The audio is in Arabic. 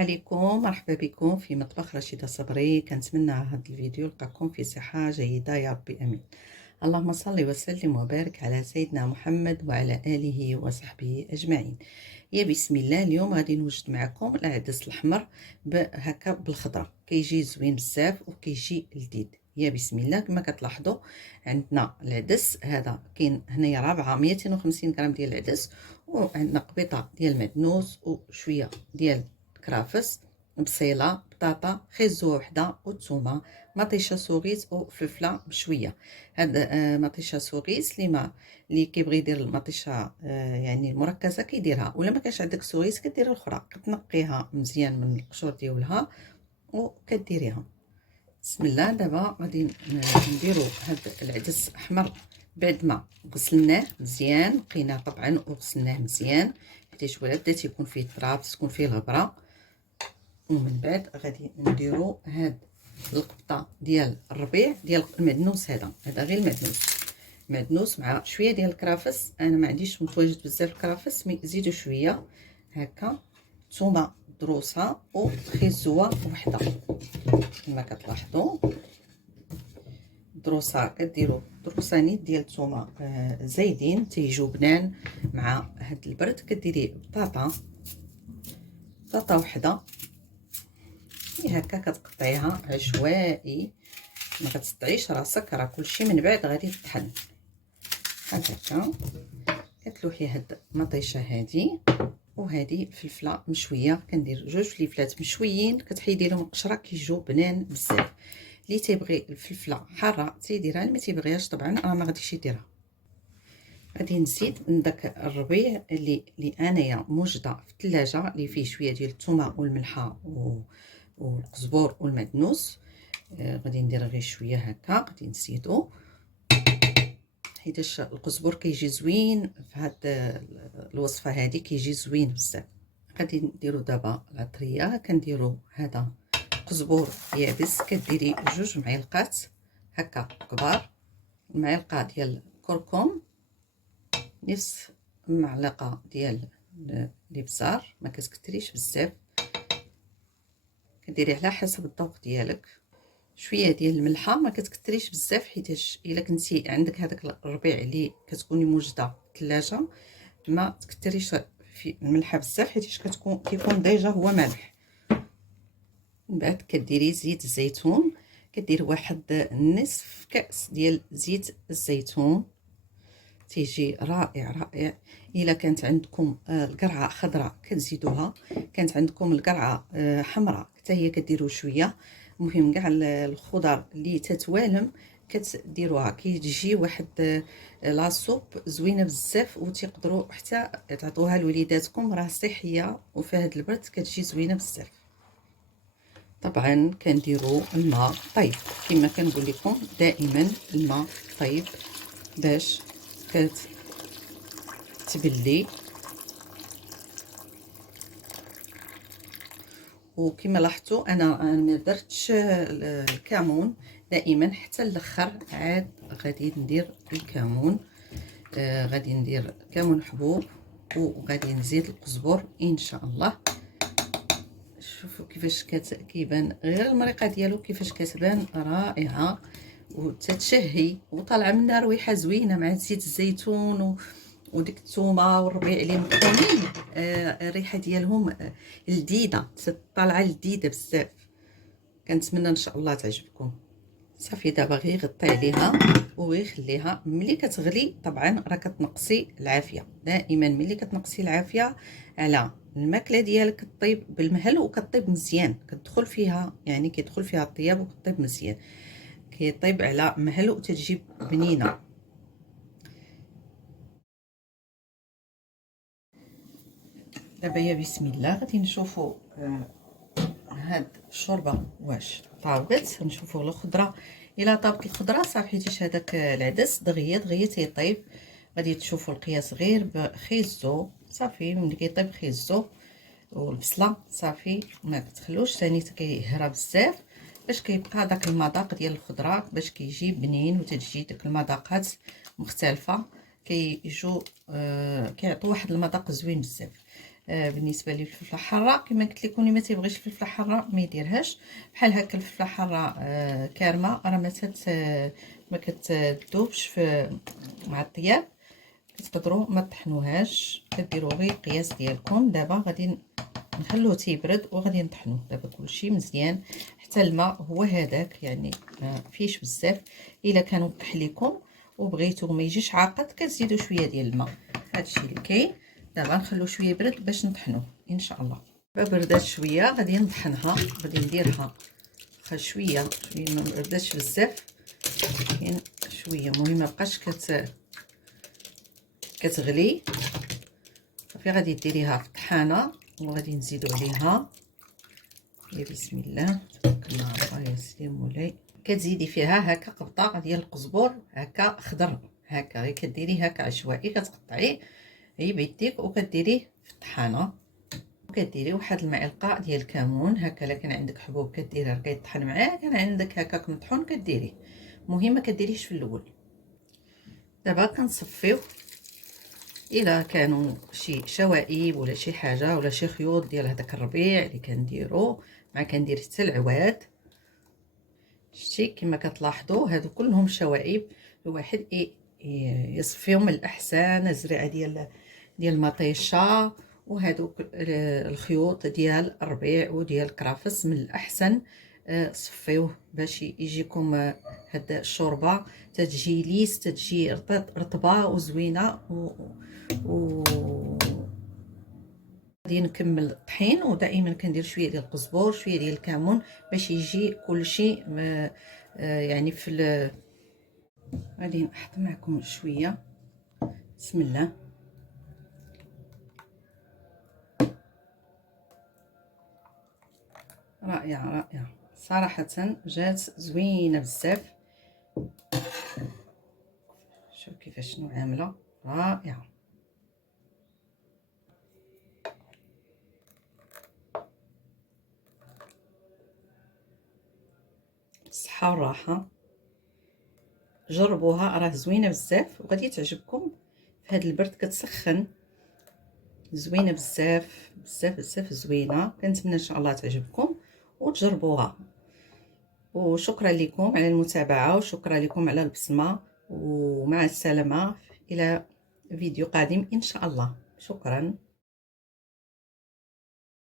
عليكم، مرحبا بكم في مطبخ رشيدة صبري. كنتمنى هذا الفيديو يلقاكم في صحة جيدة يا ربي امين. اللهم صل وسلم وبارك على سيدنا محمد وعلى اله وصحبه اجمعين. يا بسم الله، اليوم غادي نوجد معكم العدس الاحمر هكا بالخضره، كيجي زوين بزاف وكيجي لذيذ. يا بسم الله، كما كتلاحظوا عندنا العدس هذا كاين هنايا رابعه 250 غرام ديال العدس، وعندنا قبيطه ديال المعدنوس وشويه ديال كرافس، بصيله، بطاطا، خيزوه وحده والثومه، مطيشه سوغيز وفلفله بشويه. هاد مطيشه سوغيز اللي كيبغي يدير المطيشه يعني المركزه كيديرها، ولا ما كانش عندك سوغيز كدير الاخرى، كتنقيها مزيان من القشور ديالها وكديريها. بسم الله. دابا غادي نديرو هاد العدس الاحمر بعد ما غسلناه مزيان، نقيناه طبعا وغسلناه مزيان حيت ولا بدا تيكون فيه التراب، تكون فيه الغبره. ومن بعد غادي نديرو هاد القبطه ديال الربيع ديال المعدنوس. هذا غير المعدنوس مع شويه ديال الكرافس. انا ما عنديش متواجد بزاف الكرافس، مي زيدوا شويه هكا. ثومه دروسه وخيزوه وحده كما كتلاحظوا. دروسه كديروا دروسانيت ديال الثومه زايدين تيجيو بنان. مع هاد البرد كديري بطاطا وحده هكا، كتقطعيها عشوائي، ما كتقطعيش راسك، راه كلشي من بعد غادي تطحن. بحال هكا كتلوحي هاد المطيشه هادي، وهادي فلفله مشويه، كندير 2 فليفلات مشويين كتحيدي لهم القشره كيجيو بنان بزاف. اللي تيبغي الفلفله حاره تيديرها، اللي ما تيبغيهاش طبعا راه ما غاديش يديرها. غادي نزيد من داك الربيع اللي انايا موجده في الثلاجه، اللي فيه شويه ديال الثومه والملحه والقزبور والمعدنوس. غادي ندير غير شويه هكا، غادي نزيدو حيتاش القزبر كيجي زوين في هاد الوصفه هادي، كيجي زوين بزاف. غادي نديرو دابا العطريه، كنديرو هذا قزبور يابس، كديري 2 معالق هكا كبار، معلقه ديال الكركم، نصف معلقه ديال الابزار، ما كتكثريش بزاف، كديري على حسب الذوق ديالك. شويه ديال الملحه، ما كتكثريش بزاف حيتاش الا كنتي عندك هذاك الربيع اللي كتكوني موجده في الثلاجه ما تكثريش في الملحه بزاف حيتاش كيكون ديجا هو مالح. من بعد كديري زيت الزيتون، كدير واحد نصف كاس ديال زيت الزيتون، تيجي رائع. الا كانت عندكم القرعه خضراء كتزيدوها، كانت عندكم القرعه حمراء حتى هي كديروا شويه. المهم كاع الخضر اللي تتوالم كتديروها، كيجي واحد لاصوب زوينه بزاف، وتقدروا حتى تعطوها لوليداتكم، راه صحيه وفي هذا البرد كتجي زوينه بزاف. طبعا كنديروا الماء طيب، كما كنقول لكم دائما الماء طيب باش كتبلي. وكما لاحظتوا انا ما درتش الكمون دائما حتى الاخر، عاد غادي ندير الكمون. غادي ندير كمون حبوب، وغادي نزيد القزبر ان شاء الله. شوفوا كيفاش كيبان غير المريقه ديالو، كيفاش كتبان رائعه وتتشهي وطالعه منها رويحه زوينه مع زيت الزيتون وديك الثومه والربيع اللي مطحونين. الريحه ديالهم لذيذه، طالعه لذيذه بزاف. كنتمنى ان شاء الله تعجبكم. صافي دابا غير غطي عليها وغير خليها ملي كتغلي. طبعا راه كتنقصي العافيه، دائما ملي كتنقصي العافيه على الماكله ديالك كطيب بالمهل وكطيب مزيان، كتدخل فيها يعني كيدخل فيها الطياب وكطيب مزيان، كيطيب على مهل وتجيب بنينه. دابا يا بسم الله غادي نشوفوا هاد الشوربه واش طابت، نشوفوا الخضره. الا طابت الخضره صافي، حيت هذاك العدس دغيا تيطيب. غادي تشوفوا القياس غير بخيزو صافي، ملي كيطيب خيزو والبصله صافي، ما تخلوش ثاني كيهرى بزاف باش كيبقى داك المذاق ديال الخضره، باش كيجي بنين وتجي داك المذاقات مختلفه، كيجيو كيعطيو واحد المذاق زوين بزاف. بالنسبه للفلفله الحاره كما قلت لكم اللي ما تيبغيش الفلفله الحاره ما يديرهاش. بحال هكا الفلفله الحاره كارمه راه ما كتذوبش مع الطياب. تقدروا ما تطحنوهاش، كديروا غير القياس ديالكم. دابا غادي نخلوه تيبرد وغادي نطحنوه. دابا كلشي مزيان، حتى الماء هو هذاك، يعني ما فيش بزاف. الا كان وقح لكم وبغيتو ما يجيش عاقد كتزيدوا شويه ديال الماء. هادشي اللي كاين. دابا نخلو شويه برد باش نطحنوه ان شاء الله. دابا بردات شويه غادي نطحنها، غادي نديرها واخا شويه ما برداتش بزاف، كاين شويه. المهم ما بقاش كتغلي. صافي غادي ديريها في الطحانه وغادي نزيدو عليها. يا بسم الله تبارك الله يا سلام مولاي. كتزيدي فيها هكا قبطه ديال القزبر هكا خضر، هكا غير كديريه هكا عشوائي، كتقطعيه هي بيديك وكديريه في الطحانه. وكديري واحد المعلقه ديال الكمون هكا. الا كان عندك حبوب كديرها كيطحن معاه، كان عندك هكاك مطحون كديريه. المهم ما كديريش في الاول. دابا كنصفيو. الا كانوا شي شوائب ولا شي حاجه ولا شي خيوط ديال هذاك الربيع اللي كنديرو، مع كندير حتى العواد. شتي كما كتلاحظوا هادو كلهم شوائب. الواحد يصفيهم الاحسن. الزريعه ديال المطيشه وهادوك الخيوط ديال الربيع وديال الكرافس من الاحسن صفيوه باش يجيكم هاد الشوربه تتجي ليس، تتجي رطبه وزوينه. غادي نكمل الطحين، ودائما كندير شويه ديال القزبر شويه ديال الكمون باش يجي كلشي يعني في غادي نحط معكم شويه. بسم الله. رائعه رائعه صراحه، جات زوينه بزاف. شوف كيفاش شنو عامله، رائعه. الصحه والراحه، جربوها راه زوينه بزاف وغادي تعجبكم. في هذا البرد كتسخن، زوينه بزاف بزاف بزاف زوينه. كنتمنى ان شاء الله تعجبكم وتجربوها. وشكرا لكم على المتابعه، وشكرا لكم على البصمه، ومع السلامه الى فيديو قادم ان شاء الله. شكرا.